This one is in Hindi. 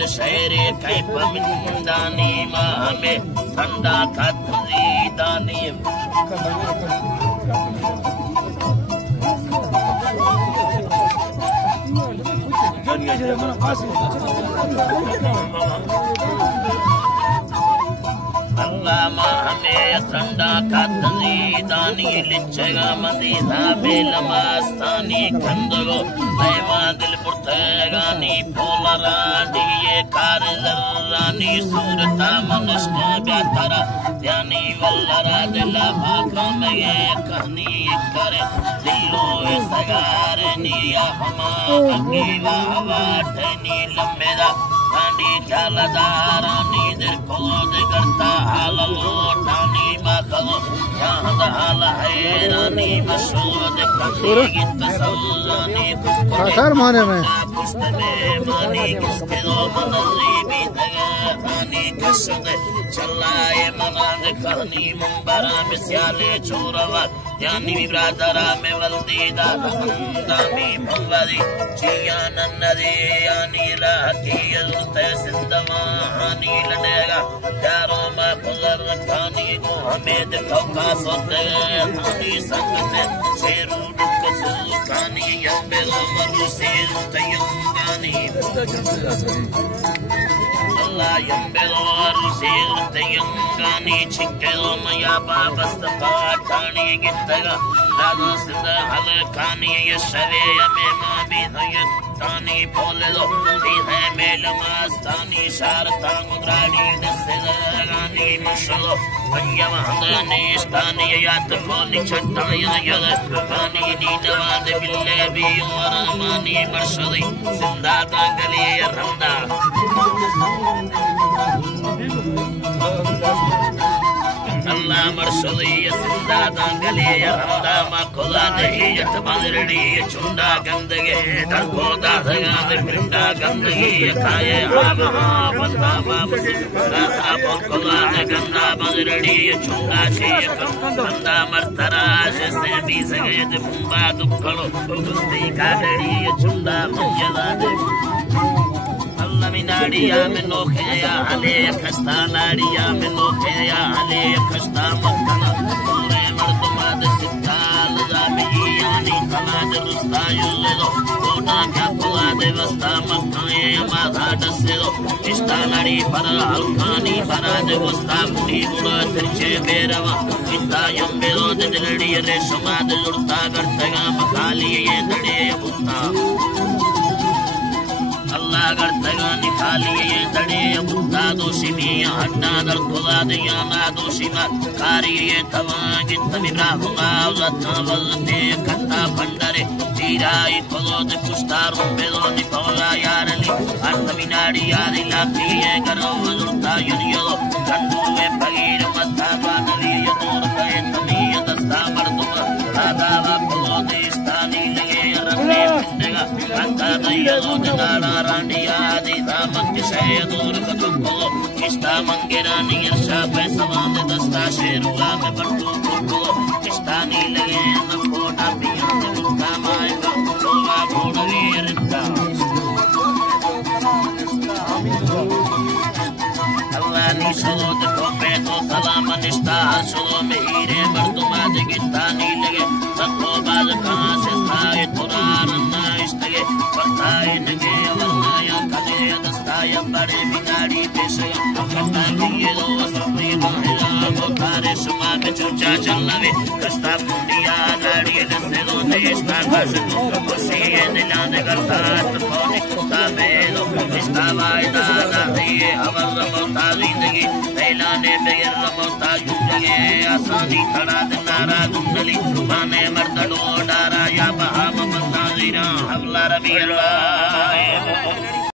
मद शहरे कैप मिन दानी माह में ठंडा खतरी दानी अल्लाह हमें ठंडा खतरी दानी लिचगा मदीना बेलमास्तानी खंदगो ऐवा दिल पुरतगानी पोलरा दिए कार जर्रानी सूरता मनुष्य बेतरा यानी वल्लरा दिला भाका में कहानी करे दिलो सगार निया हमा अकेला वाटनी लम्बेदा कांडी चालदारानी दर कोद करता हाल लोटानी मखलो यहाँ हाल हैरानी मशहूर कंदी गीत सल्लानी सर माने में पुष्प में मानी किसके दो मनली भी तगे खानी कसद चलाए मनाद कहनी मुंबरा मिस्याले चोरवा यानी ब्रादरा में वल्दीदा दामी भवरी जिया नन्नदे यानी राती युते सिंधमा हानी लड़ेगा यारों में खुलर खानी को हमें देखो का सोते हानी संगते शेरू दुख सुल्तानी यम्बेलो मरुसील तयंगानी अल्लाह यम्बेलो मरुसील तयंगानी छिक्केलो मया बाबस्त पाठानी गित्तगा लादो सिंध हल खानी यशवे यमे माँ भी धयत तानी बोले लो दी है मेल मास्तानी शारता मुद्रानी दस्सेगानी मशलो भैया हंदने स्तानी यात को निछटा यद पानी नीनवाद बिल्ले भी और मानी मर्शदी सिंधा गली रंदा अल्लाह मर्शदी सिंधा गली रंदा मकुला दही यत बंदरड़ी चुंडा गंदगे धरको दाधगा बिंडा गंदगी खाए आग बंदा बाबस मकुला गंदा बंदरड़ी चुंडा छे बंदा मरतरा से भी सगेद मुंबा दुखलो दुस्ती कादड़ी चुंडा मयला दे नाड़िया में नोखेया हले खस्ता नाड़िया में नोखेया हले खस्ता मक्खना पूरे मर्दमाद सिद्धाल जामी यानी तमाज रुस्ता युल्लो कोना क्या पुला देवस्ता मक्खाए माधा डसेलो इस्ता नाड़ी पर हल्कानी पराज वस्ता मुनी मुड़ा तिरछे बेरवा इत्ता यम्बेलो दिलड़ी रेशमाद जुड़ता करतेगा मकाली ये दड़े बुत्ता अल्लाह करतेगा निकाली ये दड़े बुत्ता दोषी भी हड्डा दर खुदा दिया ना दोषी मत कारी ये तवांग तमिरा हुआ उलता वलते कत्ता भंडरे तीराई खुदो दे कुस्तार बेलो निपवला यारली अंतमिनाड़ी यारी लाती ये करो वजुर्ता युनियो कंडुए पगीर मत्ता बादली ये दूर गए तमीय दस्ता मर्दुआ आदावा खुदो दे स्थानी लगे रखने पिंडेगा अंता दयलो जनाला रांडिया आदि दामक किशे दूर कतुको किस्ता मंगेरा नियर्षा पैसवा दे दस्ता शेरुआ में बट्टू कुटो किस्तानी लगे नकोटा पियन दे मुक्का माएगा लोगा घोड़वी रित्ता अल्लाह निशलो दे कोपे तो सलाम निष्ठा हर्षलो में हीरे मर्दुमा दे गिट्टानी लगे तको बाल कहाँ से साए तुरार नाइश्तगे पताए नगे वल्लाया कदे दस्ताया बड़े बिगाड़ी पेशे कता किए लो सभी महिला को तारे शुमा में चूचा चलवे कस्ता पुनिया नाड़ी दसे लो देशता कसको कोसिए दिलाने करता तो निकुता बेलो इस्ता वायदा दिए अवर रमता जिंदगी ऐलाने बेगर रमता जुंगे आसानी खड़ा दिनारा दुंगली माने मर्दडो डारा या बहाम मंदाजिरा हमला रबी अल्लाह